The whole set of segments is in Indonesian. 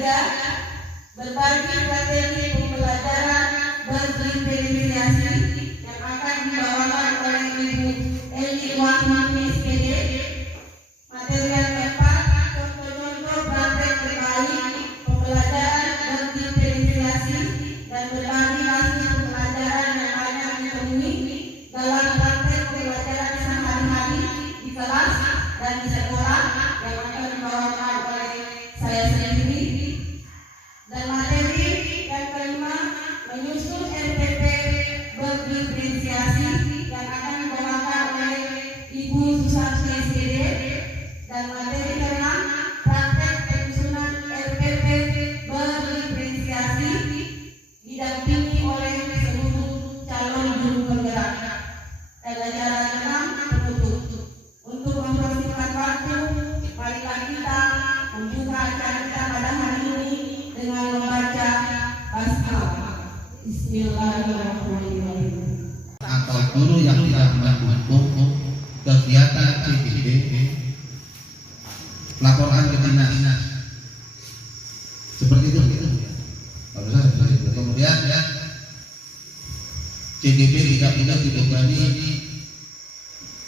3, berbagi materi pembelajaran berdifferensiasi yang akan dibawakan oleh Ibu Eli Wahmi SPD. Materi yang keempat, contoh-contoh praktek terbaik pembelajaran berdifferensiasi dan berbagi hasil pembelajaran yang banyak ditemui dalam praktek pembelajaran sehari-hari di kelas dan di sekolah yang akan dibawakan oleh saya sendiri. Dan materi yang kelima, menyusun RPP berdifferensiasi yang akan dibawakan oleh Ibu Susanti SPD. Dan materi keenam, praktek penyusunan RPP berdifferensiasi didampingi oleh seluruh calon guru penggerak. Dan acara keenam, penutup. Untuk mempersingkat waktu, marilah kita membuka acara kita pada hari ini dengan membaca basmalah. Bismillahirrahmanirrahim. Atau guru yang tidak mendukung kegiatan CGD, laporan ke dinas. Seperti itu. Kalau saya seperti itu. Kemudian ya, CGD tidak dibebani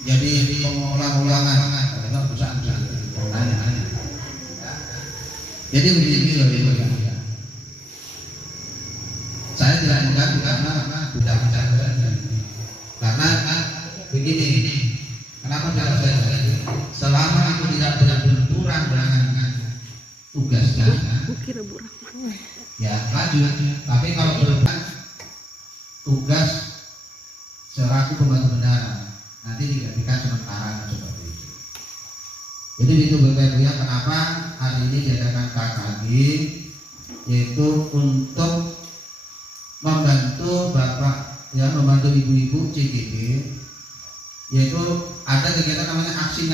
jadi pengulang-ulangan karena perusahaan. Jadi begini loh ya. Saya tidak mengganggu karena tidak bicara. Karena begini, kenapa cara saya? Selama itu tidak berbenturan dengan tugasnya, ya lanjut. Tapi kalau berbenturan tugas selaku pembantu bendahara, nanti digantikan sementara seperti itu. Jadi itu berbeda kenapa hari ini diadakan KKG, yaitu untuk membantu bapak, ya membantu ibu-ibu CGD, yaitu ada kegiatan namanya aksi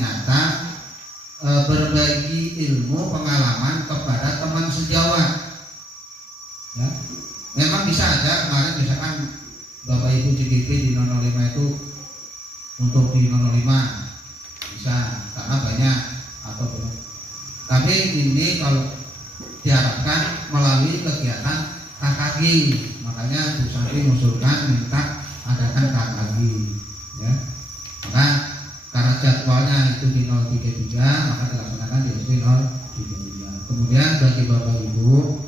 nyata, berbagi ilmu pengalaman kepada teman sejawat. Ya, memang bisa aja kemarin misalkan bapak ibu CGD di 005 itu untuk di 005 bisa karena banyak atau belum. Tapi ini kalau diharapkan melalui kegiatan KKG, makanya Bu Santi mengusulkan minta adakan KKG, ya. Maka karena jadwalnya itu di 033, maka dilaksanakan di SD 033. Kemudian bagi bapak ibu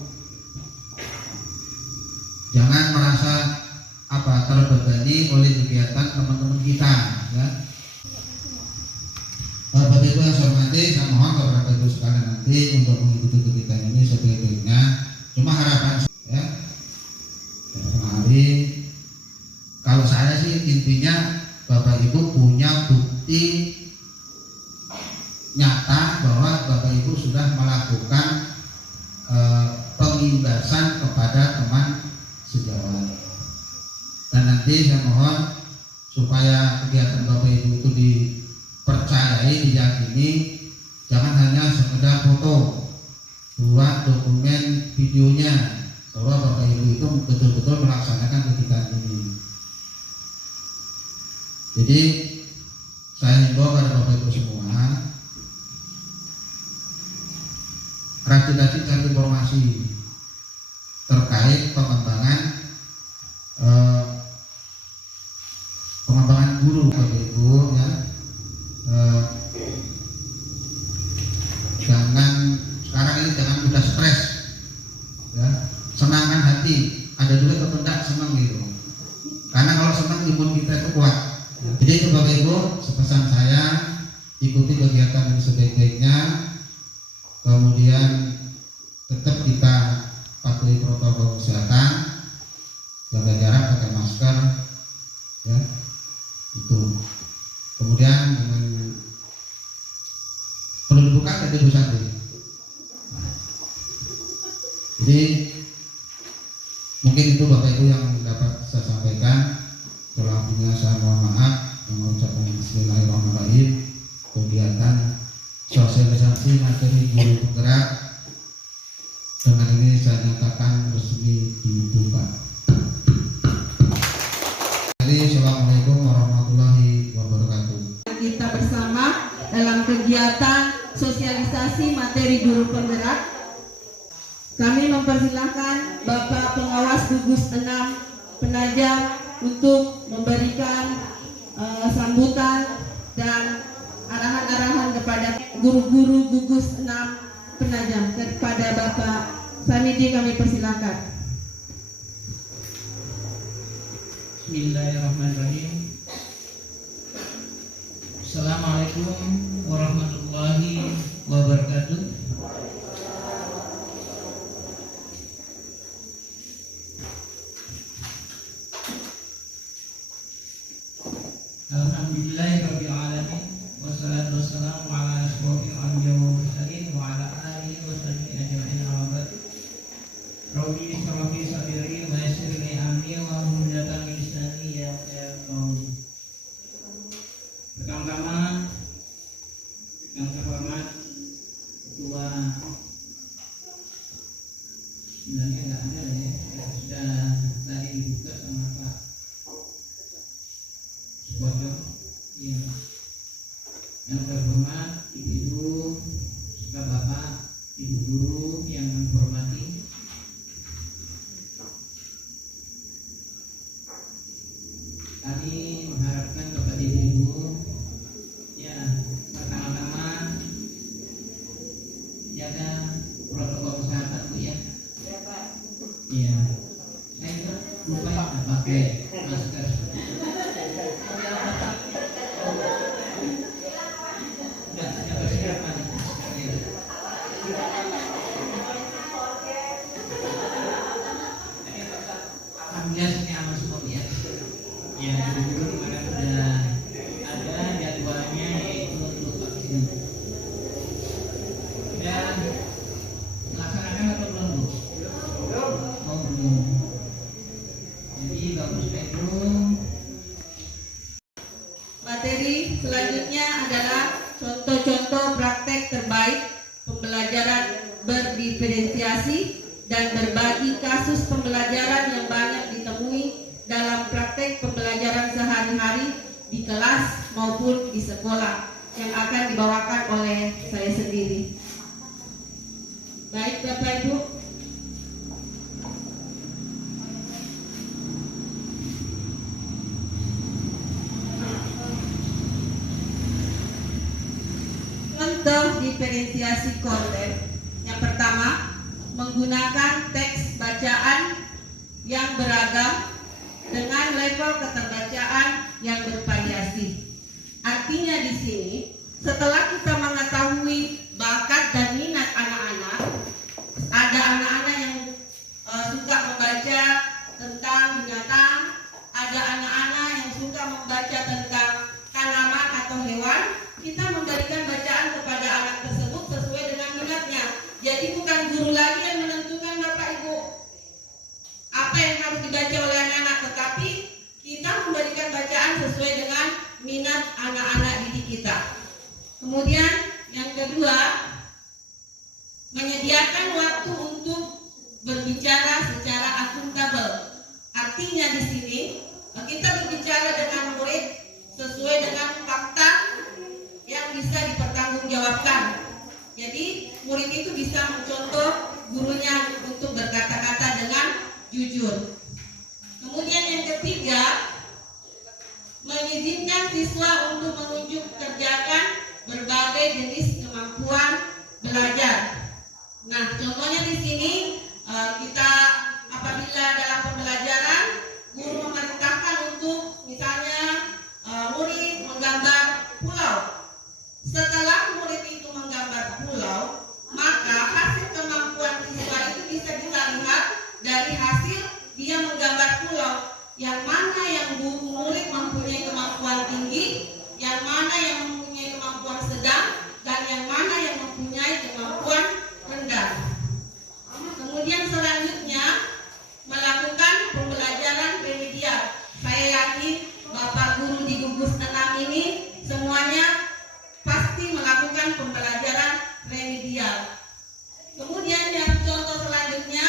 jangan merasa terbebani oleh kegiatan teman-teman kita, ya. Bapak ibu yang saya hormati, saya mohon kepada ibu sekalian nanti untuk mengikuti kegiatan ini sebaik-baiknya. Cuma harapan saya, kalau saya sih intinya bapak ibu punya bukti nyata bahwa bapak ibu sudah melakukan pengimbasan kepada teman sejawat. Dan nanti saya mohon supaya kegiatan bapak ibu itu dipercayai, diyakini, jangan hanya sekedar foto, buat dokumen videonya bahwa bapak ibu itu betul-betul melaksanakan kegiatan ini. Jadi saya himbau pada bapak ibu semua, rajin-rajin cari informasi terkait pengembangan guru bapak ibu, ya. Sekarang ini jangan mudah stres, ya. Senangkan hati, ada juga kependak senang gitu. Karena kalau senang imun kita itu kuat. Jadi itu bapak ibu, sepesan saya, ikuti kegiatan ini sebaik-baiknya. Kemudian tetap kita patuhi protokol kesehatan, jaga jarak, pakai masker, ya. Itu. Kemudian dengan perlu dibuka dari Bu Santi. Jadi mungkin itu bapak ibu yang dapat saya sampaikan. Selebihnya saya mohon maaf, mengucapkan bismillahirrahmanirrahim. Kegiatan sosialisasi materi guru penggerak dengan ini saya nyatakan resmi dibuka. Assalamualaikum warahmatullahi wabarakatuh. Kita bersama dalam kegiatan sosialisasi presentasi materi guru penggerak, kami mempersilahkan Bapak Pengawas Gugus 6 Penajam untuk memberikan sambutan dan arahan-arahan kepada guru-guru Gugus 6 Penajam. Kepada Bapak Samidi kami persilakan. Bismillahirrahmanirrahim. Assalamualaikum warahmatullahi wabarakatuh. Alhamdulillahirabbil alamin wassalatu wassalamu ala asyrofil anbiya'i wal mursalin wa ala alihi wa sahbihi ajma'in amma ba'd. Rabbi ishrah li sadri wa yassir li amri wa hlul 'uqdatam min lisani yafqahu. Pertama-tama yang terhormat Ketua, sebenarnya nggak ada ya, sudah tadi dibuka sama Pak Subojo. Ya. Yang terhormat Ibu-ibu serta Bapak, Ibu guru yang kami hormati. Kami mengharapkan kepada ibu-ibu, ya, pertama-tama jaga protokol kesehatan, Bu, ya. Iya. Saya juga lupa ya pakai masker. Enggak, siapa maskernya. Alhamdulillah sini aman semua, Bu, ya. Ya, dulu kemarin sudah ada jadwalnya, yaitu untuk vaksin. Dan melaksanakan atau belum, Bu? Oh, belum. Jadi bagus belum. Materi selanjutnya adalah contoh-contoh praktek terbaik pembelajaran berdiferensiasi dan berbagi kasus pembelajaran yang banyak ditemui dalam praktek pembelajaran sehari-hari di kelas maupun di sekolah yang akan dibawakan oleh saya sendiri. Baik Bapak Ibu, contoh diferensiasi konten. Yang pertama, menggunakan teks bacaan yang beragam dengan level keterbacaan yang bervariasi. Artinya di sini, setelah kita mengetahui bakat dan minat anak-anak, ada anak-anak yang suka membaca tentang binatang, ada anak-anak yang suka membaca tentang tanaman atau hewan. Kita memberikan bacaan kepada anak tersebut sesuai dengan minatnya. Jadi bukan guru lagi yang menentukan Bapak Ibu apa yang harus dibaca oleh anak-anak, tetapi kita memberikan bacaan sesuai dengan minat anak-anak didik kita. Kemudian yang kedua, menyediakan waktu untuk berbicara secara akuntabel. Artinya di sini kita berbicara dengan murid sesuai dengan fakta yang bisa dipertanggungjawabkan. Jadi murid itu bisa mencontoh gurunya untuk berkata-kata dengan jujur. Kemudian yang ketiga, mengizinkan siswa untuk menunjuk kerjakan berbagai jenis kemampuan belajar. Nah, contohnya di sini kita apabila dalam pembelajaran guru memerintahkan untuk misalnya murid menggambar pulau. Setelah murid itu menggambar pulau, maka hasil kemampuan siswa itu bisa kita lihat dari hasil dia menggambar pulau. Yang mana yang murid mempunyai kemampuan tinggi, yang mana yang mempunyai kemampuan sedang, dan yang mana yang mempunyai kemampuan rendah. Kemudian selanjutnya melakukan pembelajaran remedial. Saya yakin Bapak guru di gugus 6 ini semuanya pasti melakukan pembelajaran remedial. Kemudian yang contoh selanjutnya,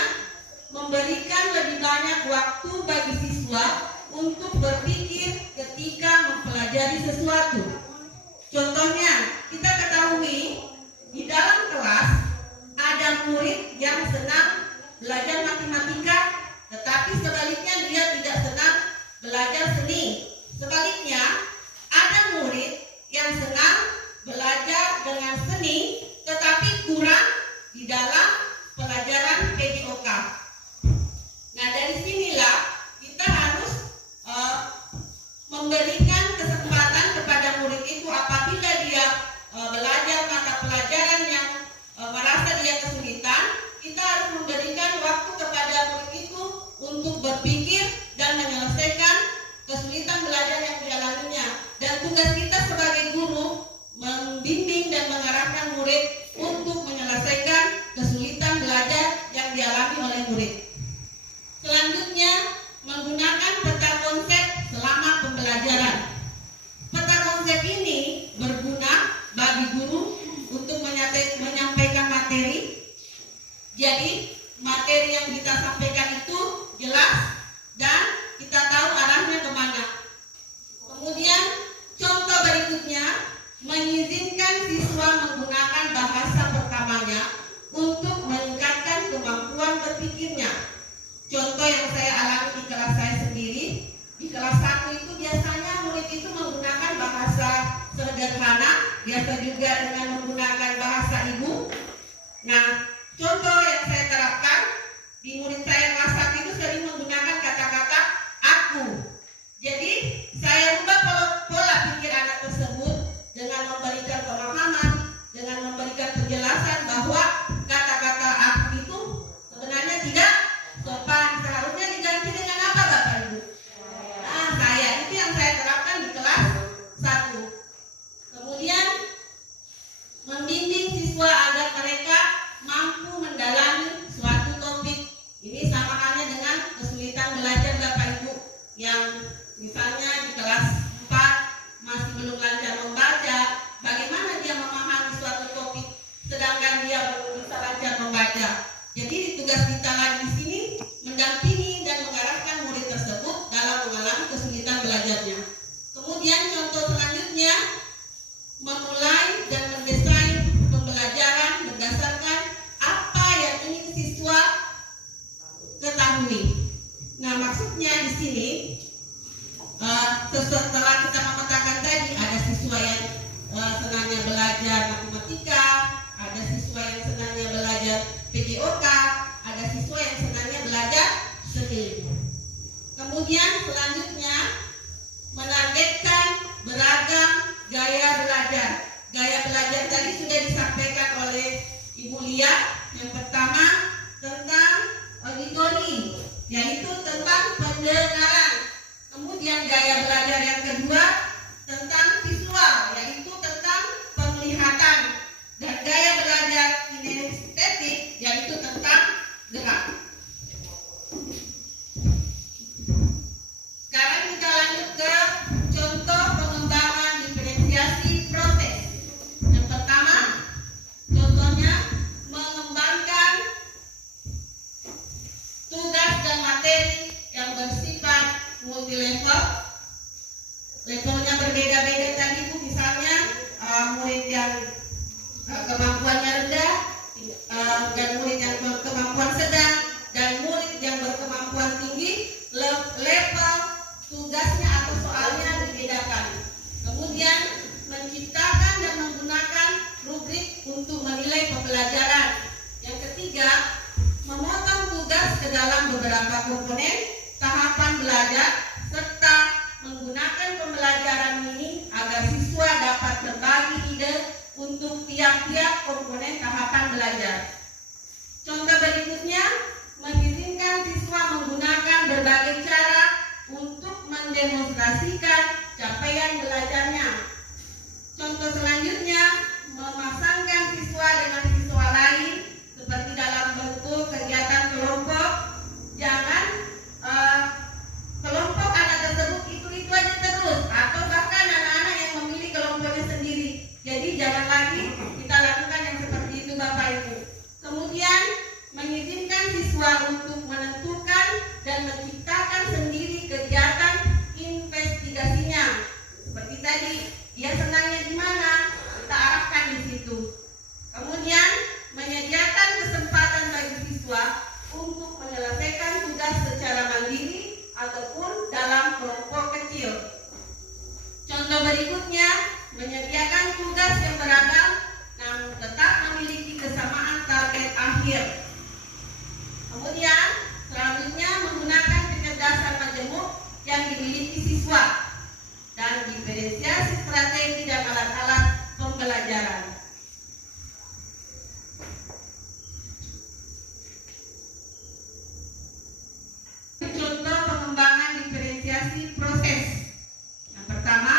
memberikan lebih banyak waktu bagi siswa untuk berpikir ketika mempelajari sesuatu. Contohnya, kita ketahui di dalam kelas ada murid yang senang belajar matematika, tetapi sebaliknya dia tidak senang belajar seni. Sebaliknya, ada murid yang senang belajar dengan seni, tetapi kurang di dalam pelajaran PJOK. Nah, dari sinilah kita harus memberikan kesempatan kepada murid itu apabila dia belajar mata pelajaran yang merasa dia kesulitan, kita harus memberikan waktu kepada murid itu untuk berpikir dan menyelesaikan kesulitan belajar yang dialaminya. Dan tugas kita sebagai guru membimbing dan mengarahkan murid untuk menyelesaikan kesulitan belajar yang dialami oleh murid. Selanjutnya, menggunakan peta konsep selama pembelajaran. Peta konsep ini berguna bagi guru untuk menyampaikan materi. Jadi, materi yang kita sampaikan itu jelas dan kita tahu arahnya kemana. Kemudian, contoh berikutnya, mengizinkan siswa menggunakan bahasa pertamanya untuk meningkatkan kemampuan berpikirnya. Contoh yang saya alami di kelas saya sendiri, di kelas 1 itu biasanya murid itu menggunakan bahasa sederhana, biasa juga dengan menggunakan bahasa ibu. Nah, contoh yang saya terapkan di murid saya kelas 1 itu sering menggunakan kata-kata aku. Jadi, saya rubah pola pikir anak tersebut dengan memberikan pemahaman, dengan memberikan penjelasan bahwa kata-kata aku itu sebenarnya tidak sopan, seharusnya diganti dengan apa Bapak Ibu? Nah, itu yang saya terapkan di kelas 1. Kemudian membimbing siswa agar mereka mampu mendalami suatu topik. Ini sama halnya dengan kesulitan belajar Bapak Ibu yang misalnya di kelas 4 masih belum lancar membaca. Bagaimana dia memahami suatu topik sedangkan dia belum bisa lancar membaca? Jadi tugas kita lagi di sini mendampingi dan mengarahkan murid tersebut dalam mengalami kesulitan belajarnya. Kemudian contoh selanjutnya, memulai dan mendesain pembelajaran berdasarkan apa yang ingin siswa ketahui. Nah, maksudnya di sini setelah kita memetakan tadi ada siswa yang senangnya belajar matematika, ada siswa yang senangnya belajar PJOK, ada siswa yang senangnya belajar seni. Kemudian selanjutnya menargetkan beragam gaya belajar. Gaya belajar tadi sudah disampaikan oleh Ibu Lia. Yang pertama tentang auditori, yaitu tentang pendengaran. Kemudian gaya belajar yang kedua tentang visual, yaitu tentang penglihatan. Dan gaya belajar kinestetik, yaitu tentang gerak. Sekarang kita lanjut ke contoh pengembangan diferensiasi proses. Yang pertama, contohnya mengembangkan tugas dan materi yang bersifat multilevel. Levelnya berbeda-beda tadi Bu, misalnya murid yang kemampuannya rendah dan murid yang berkemampuan sedang dan murid yang berkemampuan tinggi, level tugasnya atau soalnya dibedakan. Kemudian menciptakan dan menggunakan rubrik untuk menilai pembelajaran. Yang ketiga, memotong tugas ke dalam beberapa komponen tahapan belajar serta menggunakan pembelajaran ini agar siswa dapat berbagi ide untuk menyediakan tugas yang beragam namun tetap memiliki kesamaan target akhir. Kemudian selanjutnya menggunakan kecerdasan majemuk yang dimiliki siswa dan diferensiasi strategi dan alat-alat pembelajaran. Contoh pengembangan diferensiasi proses. Yang pertama,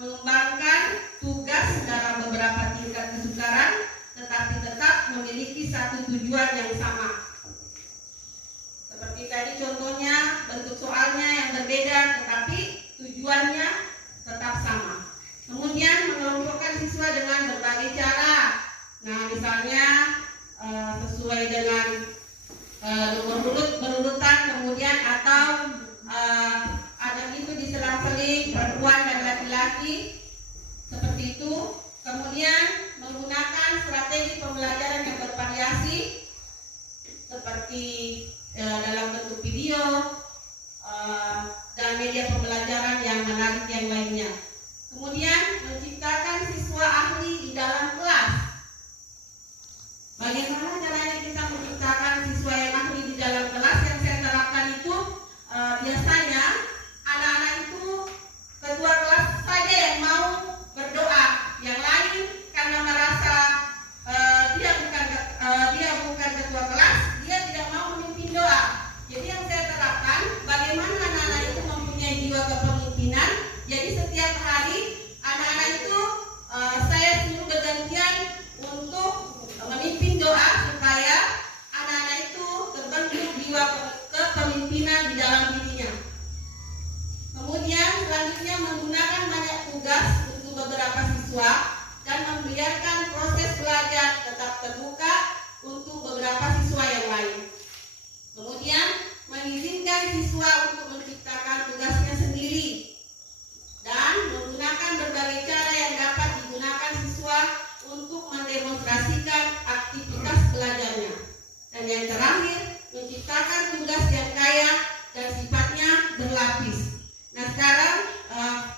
mengembangkan tugas dalam beberapa tingkat kesukaran tetapi tetap memiliki satu tujuan yang sama. Seperti tadi contohnya, bentuk soalnya yang berbeda tetapi tujuannya tetap sama. Kemudian mengelompokkan siswa dengan berbagai cara. Nah, misalnya sesuai dengan nomor urut berurutan, kemudian atau ada itu diselang-seling perempuan dan laki-laki seperti itu. Kemudian menggunakan strategi pembelajaran yang bervariasi seperti dalam bentuk video dan media pembelajaran yang menarik yang lainnya. Kemudian menciptakan siswa ahli di dalam kelas. Bagaimana caranya kita menciptakan siswa yang ahli di dalam kelas? Yang saya terapkan itu biasanya anak-anak itu ketua kelas saja yang mau berdoa, yang lain karena merasa dia bukan ketua kelas, dia tidak mau memimpin doa. Jadi yang saya terapkan, bagaimana anak-anak itu mempunyai jiwa kepemimpinan. Jadi setiap hari anak-anak itu saya suruh bergantian untuk memimpin doa supaya anak-anak itu terbentuk jiwa kepemimpinan di dalam dirinya. Kemudian selanjutnya menggunakan banyak tugas untuk beberapa siswa dan membiarkan proses belajar tetap terbuka untuk beberapa siswa yang lain. Kemudian mengizinkan siswa untuk menciptakan tugasnya sendiri dan menggunakan berbagai cara yang dapat digunakan siswa untuk mendemonstrasikan aktivitas belajarnya. Dan yang terakhir, menciptakan tugas yang kaya dan sifatnya berlapis. Nah, sekarang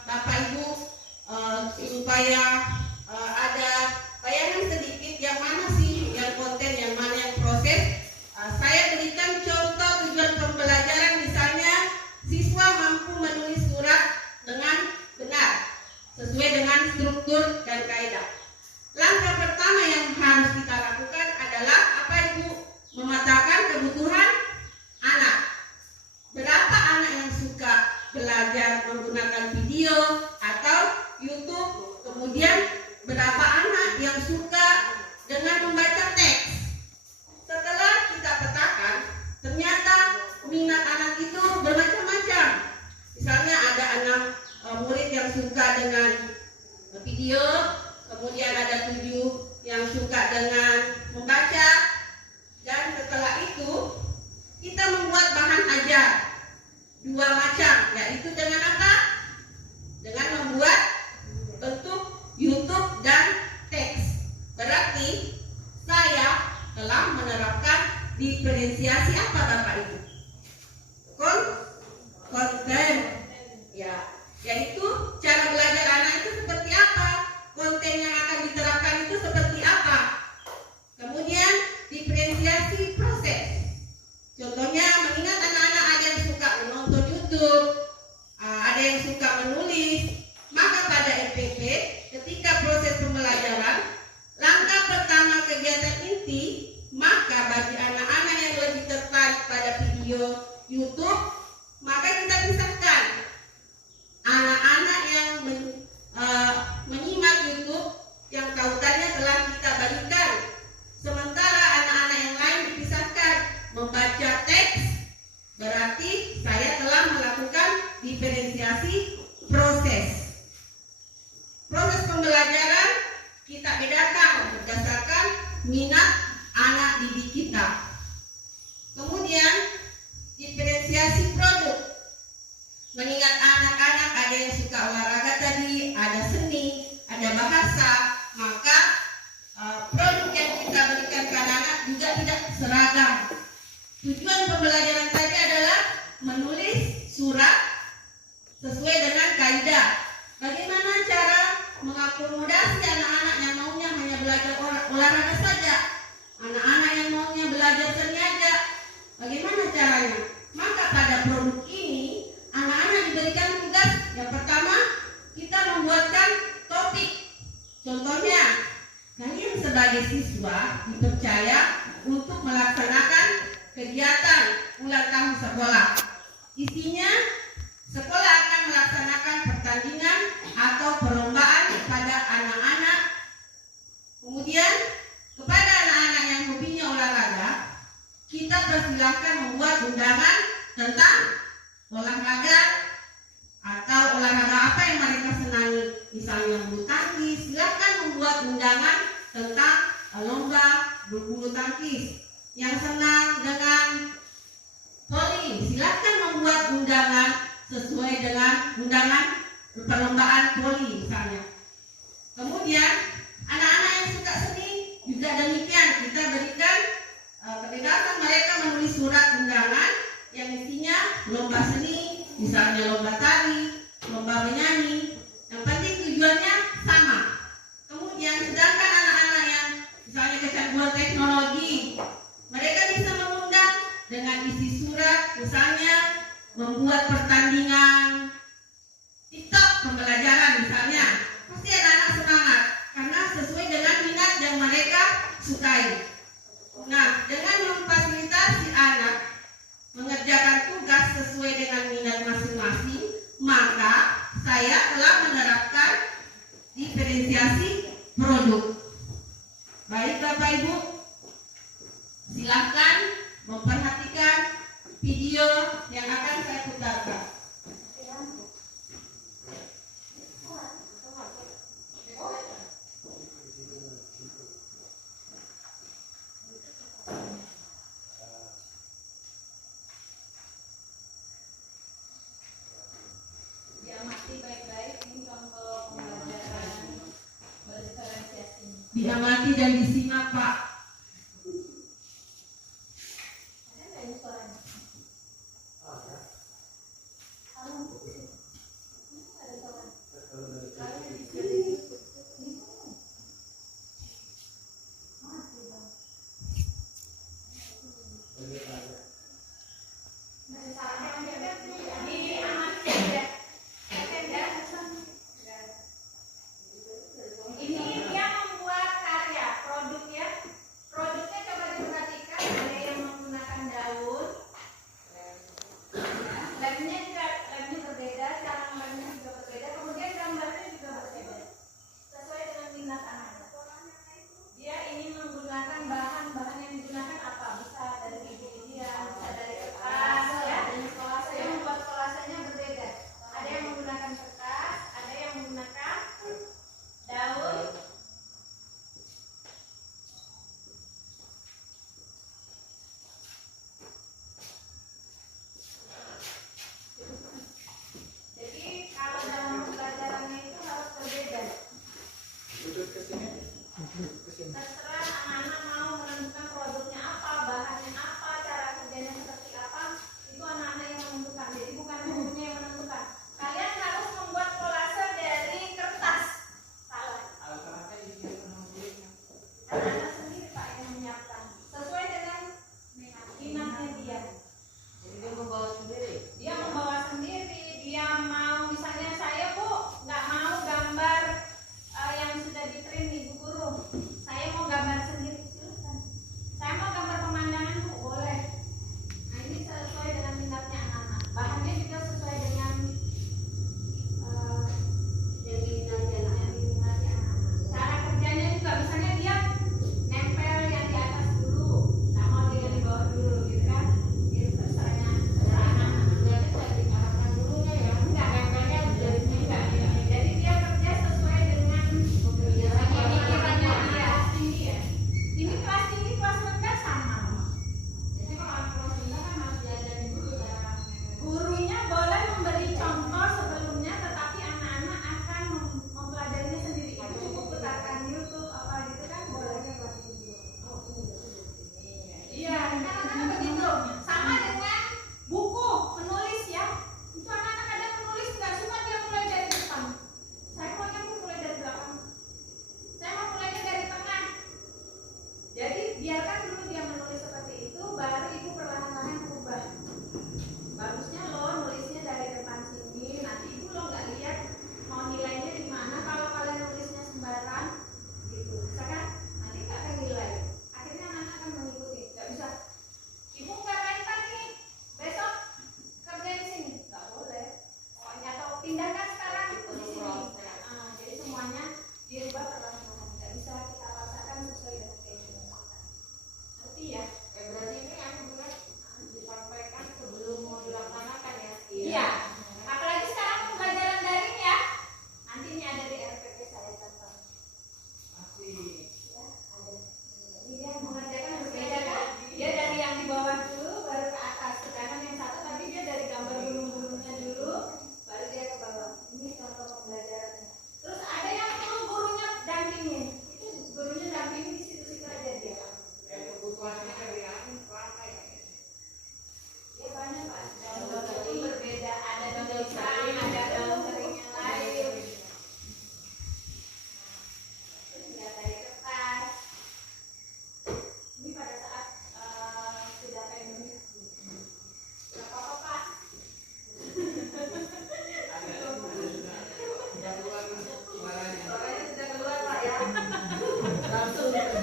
Bapak Ibu supaya ada bayangan sedikit yang mana sih yang konten, yang mana yang proses. Saya berikan contoh tujuan pembelajaran, misalnya siswa mampu menulis surat dengan benar sesuai dengan struktur dan kaidah. Langkah pertama yang harus kita lakukan adalah apa Ibu? Memetakan kebutuhan anak. Berapa anak yang suka belajar menggunakan video atau YouTube? Kemudian berapa anak yang suka dengan membaca teks? Setelah kita petakan, ternyata minat anak itu bermacam-macam. Misalnya ada anak murid yang suka dengan video, kemudian ada 7 yang suka dengan membaca, dan setelah itu kita membuat bahan ajar 2 macam, yaitu dengan apa? Dengan membuat bentuk YouTube dan teks. Berarti saya telah menerapkan diferensiasi apa Bapak Ibu? Konten, ya, yaitu cara belajar anak itu seperti apa, konten yang akan diterapkan itu seperti apa. Kemudian diferensiasi proses. Contohnya mengingat anak-anak ada yang suka menonton YouTube, ada yang suka menulis. Maka pada FPP ketika proses pembelajaran, langkah pertama kegiatan inti, maka bagi anak-anak yang lebih tertarik pada video YouTube, maka kita pisahkan anak-anak yang menyimak YouTube yang tautannya telah kita bagikan, sementara anak-anak yang lain dipisahkan membaca teks. Berarti saya telah melakukan diferensiasi proses. Proses pembelajaran kita bedakan berdasarkan minat anak didik kita. Kemudian diferensiasi produk. Mengingat anak-anak ada yang suka olahraga tadi, ada seni, ada bahasa, maka produk yang kita berikan ke anak-anak juga tidak seragam. Tujuan pembelajaran tadi adalah menulis surat sesuai dengan kaidah. Bagaimana cara mengakomodasi anak-anak yang maunya hanya belajar olahraga saja, anak-anak yang maunya belajar seni aja. Bagaimana caranya? Maka pada produk ini anak-anak diberikan tugas. Yang pertama, kita membuatkan topik. Contohnya, kalian sebagai siswa dipercaya untuk melaksanakan kegiatan ulang tahun sekolah. Isinya, sekolah akan melaksanakan pertandingan atau perlombaan kepada anak-anak. Kemudian, kepada anak-anak yang hobinya olahraga, kita persilahkan membuat undangan tentang olahraga atau olahraga apa yang mereka senangi. Misalnya bulu tangkis, silahkan membuat undangan tentang lomba berbulu tangkis. Yang senang dengan volley, silahkan membuat undangan sesuai dengan undangan perlombaan volley misalnya. Kemudian anak-anak yang suka seni juga demikian, kita berikan kebebasan mereka menulis surat undangan yang isinya lomba seni, misalnya lomba tari, lomba menyanyi. Yang penting tujuannya sama. Kemudian sedangkan anak-anak yang misalnya kecanduan teknologi, mereka bisa mengundang dengan isi surat, misalnya membuat pertandingan TikTok pembelajaran misalnya. Pasti anak-anak semangat karena sesuai dengan minat yang mereka sukai. Nah, dengan memfasilitasi anak mengerjakan tugas sesuai dengan minat masing-masing, maka saya telah menerapkan diferensiasi produk. Baik Bapak Ibu, silakan memperhatikan video yang akan saya putarkan. Diamati baik-baik, ini contoh pembelajaran berdiferensiasi. Diamati dan disimak, Pak. Ada nggak ini suaranya? Halo? Ini nggak ada suara. Kalau di sini, ini mati bang. Nah, caranya diamati aja. Ini dia membuat karya produknya. Produknya coba diperhatikan, ada yang menggunakan daun. Lemnya berbeda, cara lemnya juga berbeda. Kemudian gambarnya juga berbeda, sesuai dengan minat anak. Dia ingin menggunakan bahan yang digunakan apa? Bisa dari biji-bijian, bisa dari kertas, ya. Kolase, membuat kolasenya berbeda. Ada yang menggunakan kertas, ada yang menggunakan daun. Jadi kalau dalam pembelajarannya itu harus berbeda. Terserah anak-anak mau menentukan produknya apa, bahannya apa, cara kerjanya seperti apa, itu anak-anak yang menentukan. Jadi bukan gurunya yang menentukan. Kalian harus membuat kolase dari kertas. Salah. Anak-anak sendiri Pak yang menyiapkan sesuai dengan minatnya dia. Jadi dia membawa sendiri. Dia membawa sendiri. Dia mau, misalnya saya Bu nggak mau gambar yang sudah di print Ibu Guru. Saya mau gambar sendiri.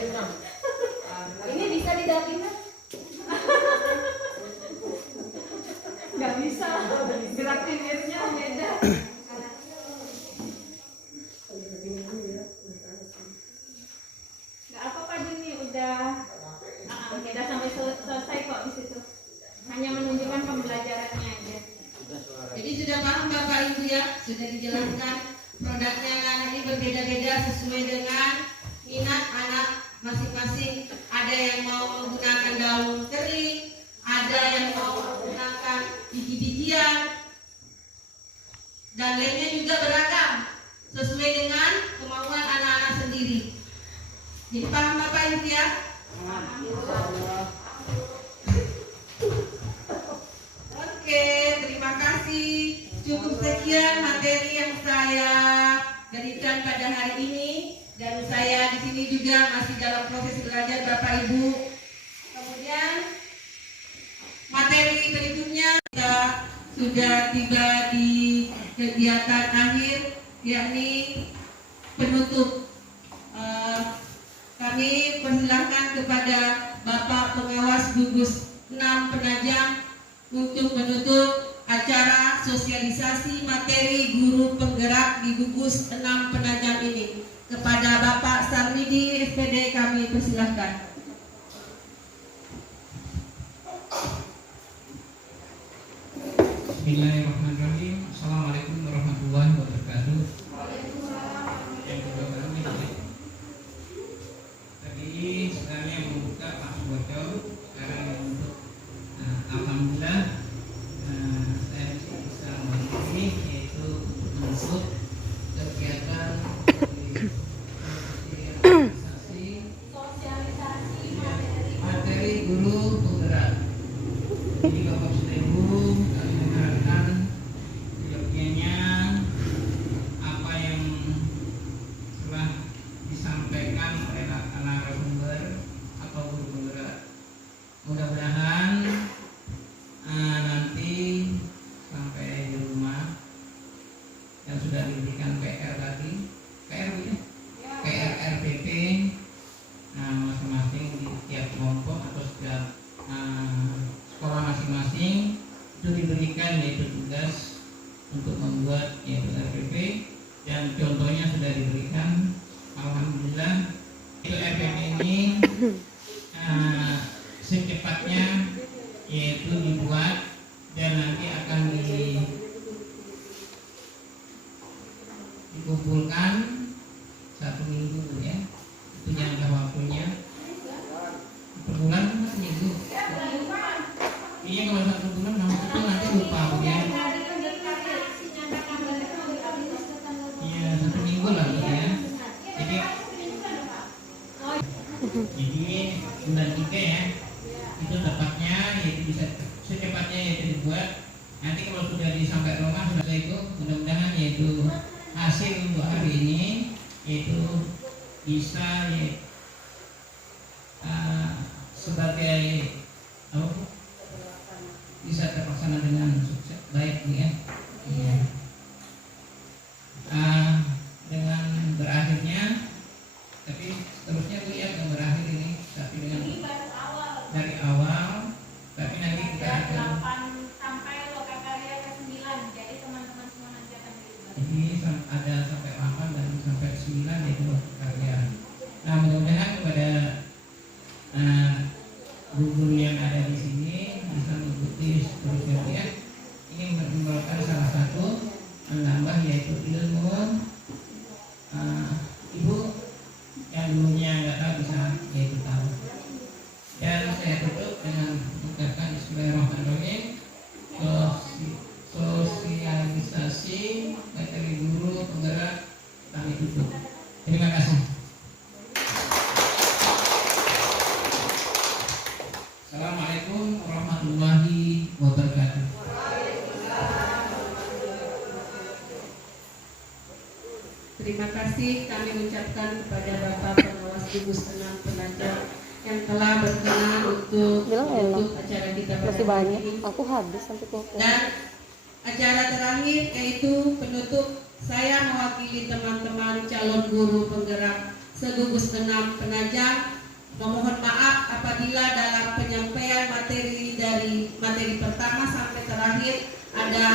Ini bisa didamping kan? Nggak bisa, gerak pinggirnya beda. Nggak apa-apa Dini, udah sampai selesai kok di situ. Hanya menunjukkan pembelajarannya aja. Jadi sudah paham Bapak Ibu ya, sudah dijelaskan produknya kan ini berbeda-beda sesuai dengan minat anak masing-masing. Ada yang mau menggunakan daun kering, ada yang mau menggunakan biji-bijian, dan lainnya juga beragam sesuai dengan kemauan anak-anak sendiri. Jadi paham Bapak Ibu ya? Oke, terima kasih. Cukup sekian materi yang saya berikan pada hari ini, dan saya di sini juga masih dalam proses belajar Bapak Ibu. Kemudian materi berikutnya kita sudah tiba di kegiatan akhir, yakni penutup. Kami persilahkan kepada Bapak Pengawas Gugus 6 Penajam untuk menutup acara sosialisasi materi guru penggerak di gugus 6 Penajam ini. Kepada Bapak Sarmidi SPD kami persilahkan. Bismillahirrahmanirrahim. Assalamualaikum warahmatullahi wabarakatuh. Yang kedua kami tadi sekarang yang membuka Pak Suboco, sekarang yang untuk alhamdulillah saya bisa memilih yaitu untuk kegiatan sosialisasi materi guru penggerak. Jadi Bapak Ibu kami mengharapkan yogyanya apa yang telah disampaikan oleh narasumber atau guru penggerak. Mudah-mudahan nanti sampai di rumah yang sudah diberikan PR tadi, PR ya? PR RPP masing-masing di tiap kelompok atau setiap sekolah masing-masing itu diberikan yaitu tugas untuk membuat yaitu RPP, dan contohnya sudah diberikan. Alhamdulillah itu RPP ini secepatnya yaitu dibuat dan nanti akan dikumpulkan 1 minggu ya, itu jangka waktunya. Per bulan kan minggu. Iya, kalau 1 bulan itu nanti lupa ya. Iya, 1 minggu lah gitu ya. Jadi bulan 3 ya, itu tepatnya yaitu bisa secepatnya yaitu dibuat. Nanti kalau sudah sampai rumah sudah itu mudah-mudahan yaitu hasil untuk hari ini yaitu bisa sebagai bisa terlaksana dengan sukses baik ya. Dengan berakhirnya, tapi seterusnya lihat yang berakhir ini, tapi dengan dari awal, tapi nanti kita akan 8 sampai lokakarya ke-9, jadi teman-teman semua nanti akan dilibat. jadi ada sampai 8 dan sampai 9 yaitu karya. Nah, mudah-mudahan kepada guru yang ada di sini bisa mengikuti seterusnya ya. Ini merupakan salah satu menambah yaitu ilmu. Ibu yang dulunya nggak tahu bisa yaitu tahu. Dan saya tutup dengan mengucapkan Bismillahirrahmanirrahim. Sosialisasi materi guru penggerak kami tutup. Terima kasih. Assalamualaikum warahmatullahi wabarakatuh. Terima kasih kami ucapkan kepada Bapak Pengawas Gugus 6 Penajam yang telah berkenan untuk menutup acara kita pada Masih hari banyak. ini. Aku habis sampai kopi. Dan acara terakhir yaitu penutup, saya mewakili teman-teman calon guru penggerak segugus 6 Penajam Memohon maaf apabila dalam penyampaian materi dari materi pertama sampai terakhir ada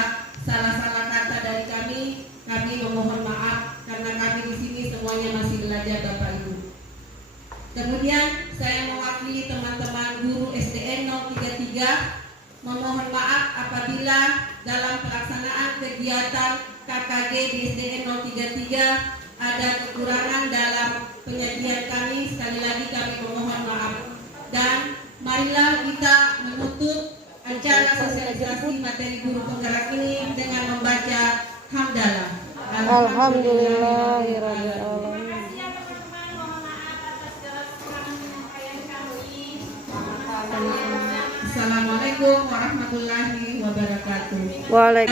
salah-salah kata dari kami. Kami memohon maaf karena kami di sini semuanya masih belajar Bapak Ibu. Kemudian saya mewakili teman-teman guru SDN 033 memohon maaf apabila dalam pelaksanaan kegiatan KKG di SDN 033 ada kekurangan dalam penyajian kami. Sekali lagi kami memohon maaf. Dan marilah kita menutup acara sosialisasi materi guru penggerak ini dengan membaca hamdalah. Alhamdulillahirabbil alamin. Terima kasih ya teman-teman. Mohon maaf atas segala kekurangan penyampaian kami. Assalamualaikum warahmatullahi wabarakatuh. Waalaikumsalam.